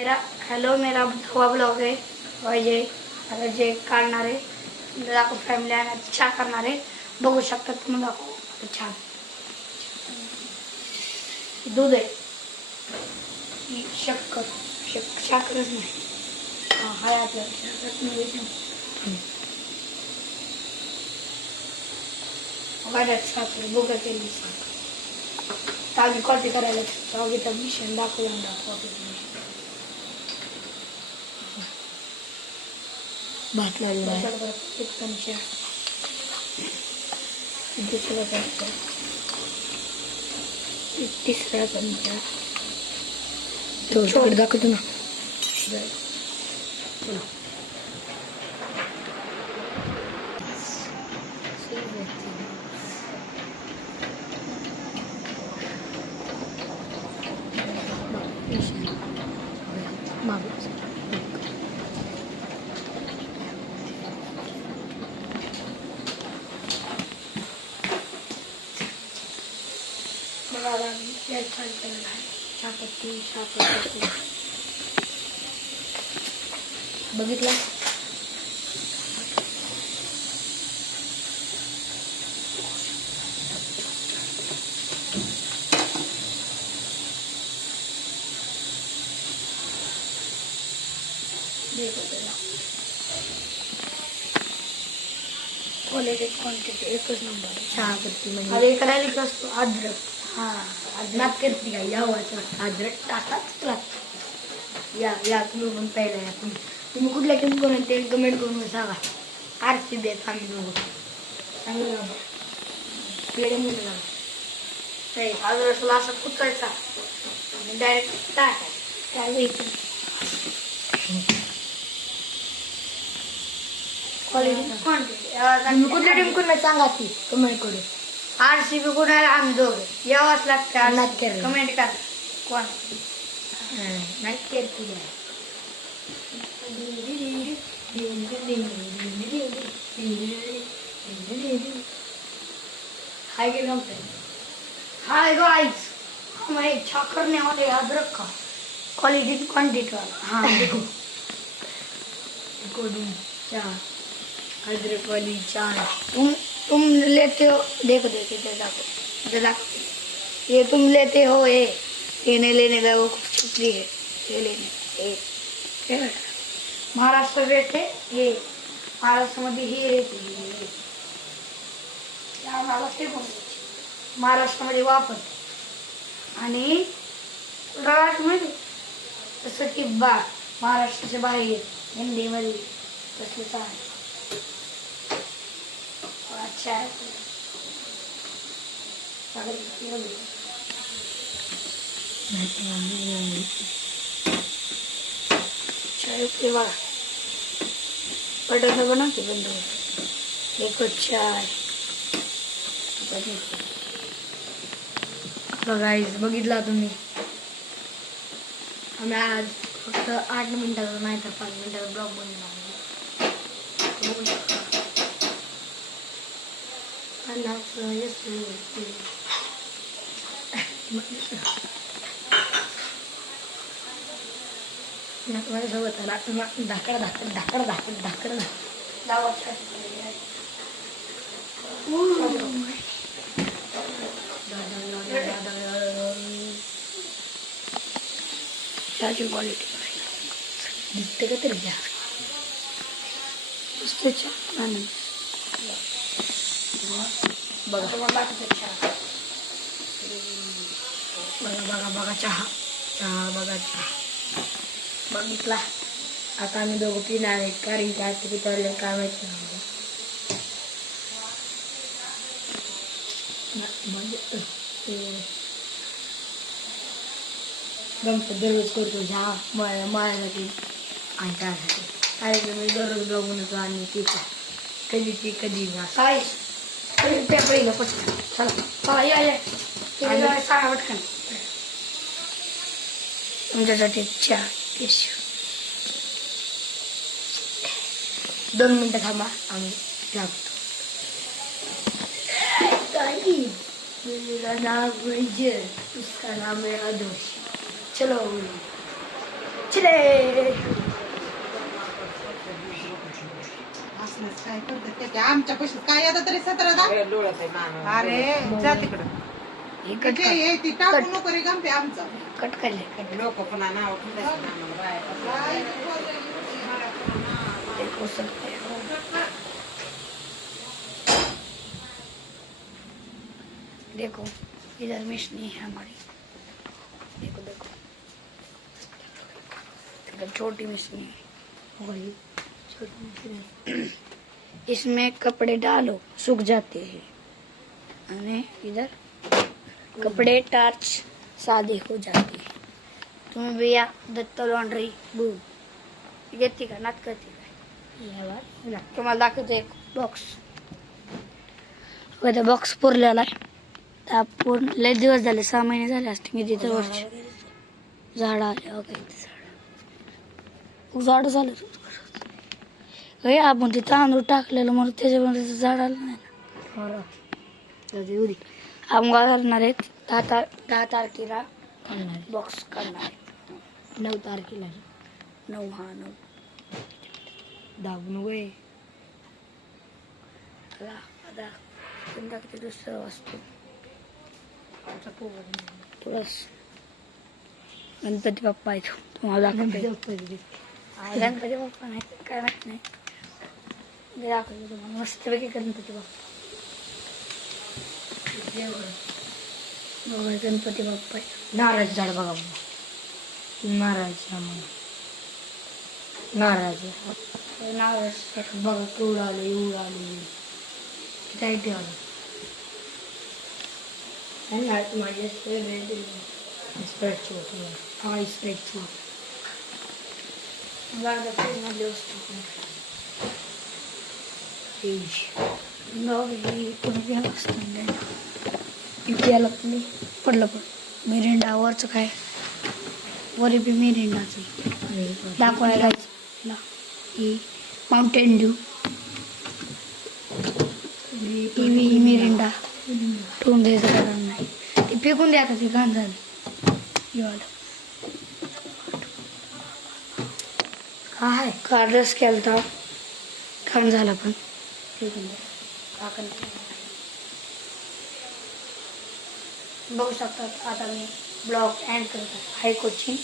मेरा धवा ब्लॉग आहे म्हणजे आता जे काढणार आहे दाखव फॅमिली आहे चहा करणार आहे बघू शकता तुम्ही दाखव छान दूध आहे ही साखरच नाही हाय आपल्या साखर बघा केली साखर आम्ही कॉफी करायला तर मिशन दाखवून कॉफी भात लागला एक चमचा दुसरा चमचा तिसरा चमचा छोट दाखवतो ना बघितला क्वालिटी क्वांटिटी एकच नंबर चहा पत्ती म्हणजे अरे करायला असतो अद्रक अद्रक करते का या अद्रक टाकाच लागतं या तुम्ही पण पहिला या तुम्ही कुठल्या टीम करून ते कमेंट करून सांगा आरती देत आम्ही दोघं चांगलं बाबा पेढे म्हणून अद्रकला असं कुचायचा आणि डायरेक्ट टाकायचं कुठल्या टीम करून सांगा ती कमेंट करून RCB कोणाला आम्ही दोघं यावंच लागतं कमेंट करा कोण नाही करते हाय के गमते हाय गाइस हम एक छा करने वाले याद रखा क्वालिटी क्वांटिटी वाला हाँ देखो चाय अदरक वाली चाय तुम लेते हो देखो ये तुम लेते हो ये नहीं लेने का वो छुट्टी है ये लेने महाराष्ट्र रेट है ये महाराष्ट्र मध्ये ही रेट महाराष्ट्र मध्ये वापरते आणि माहिती तसं की महाराष्ट्राच्या बाहेर हिंदी मध्ये तसंच आहे अच्छा है चाय के बाद बटर बना के बंद एक चाय गाइस बघितला तुम्ही आम्ही आज फक्त 8 मिनिटाचा नाही तर 5 मिनिटाचा ब्लॉग बनवणार माझ्यासोबत धाकड चहाची क्वालिटी दिसते का तरी घ्या बघा चहा बघा चहा बघितला आता आम्ही दोघं पिणार आहे कारण की आता पितावले काय माहिती गमत दररोज करतो चहा माझ्यासाठी आणि त्यासाठी कारण मी दररोज बघूनच आणि पितो कधी काय पेपर येईल पटकन चला या सांगा पटकन तुमच्यासाठी चहा 2 मिनिटं थांबा आम्ही लागतो मेरा नाम है उसका नाम है आदर्श चलो चिले असलंच काय करतात त्याच्या आमच्या पैसे काय येतं तरी 17 अरे जा तिकडं कट हे ती टाकू नको रे गमते आमचं कट करले लोक पुन्हा नाव देखो सकते हो देखो इधर मिशनी है हमारी देखो देखो इधर छोटी मिशनी है वही छोटी मिशनी इसमें कपड़े डालो सूख जाते हैं और इधर कपड़े टार्च सादे हो जाते हैं तुम्हें भैया दत्त लॉन्ड्री बूम घेते का नात करते का तुम्हाला दाखवतो एक बॉक्स आता बॉक्स पुरलेला आहे तर पूर्ण लय दिवस झाले 6 महिने झाले असते मी तिथं वरची झाड आले वगैरे झाड झालं हे आपण ते तांदूळ टाकलेलं म्हणून त्याच्यामध्ये झाड आलं नाही ना आपण काय करणार आहेत 10 तारखेला बॉक्स करणार आहे 9 तारखेला 9 दाबून वय आता टाकते दुसरं वस्तू तुळस गणपती बाप्पा येतो तुम्हाला गणपती बाप्पा नाही काय माहित नाही दाखवतो तुम्हाला मस्तपैकी गणपती बाप्पा बघा गणपती बाप्पा नारळ झाड बघा नारळ बघा केवढं आलं एवढं आलं जायते आलं माझे स्प्रेडची होती हा स्प्रेडची याला पडलं मिरिंडावरचं काय वरी बी मिरिंडाचं दाखवायला ही माउंटेन ड्यू टी मिरिंडा ठेवून द्यायचं कारण नाही ते फेकून द्या ते घाण झालं काय कारलंच केलं तर घाण झाला पण फेकून द्या बघू शकतात आता मी ब्लॉग एंड करतात हाय कोचिंग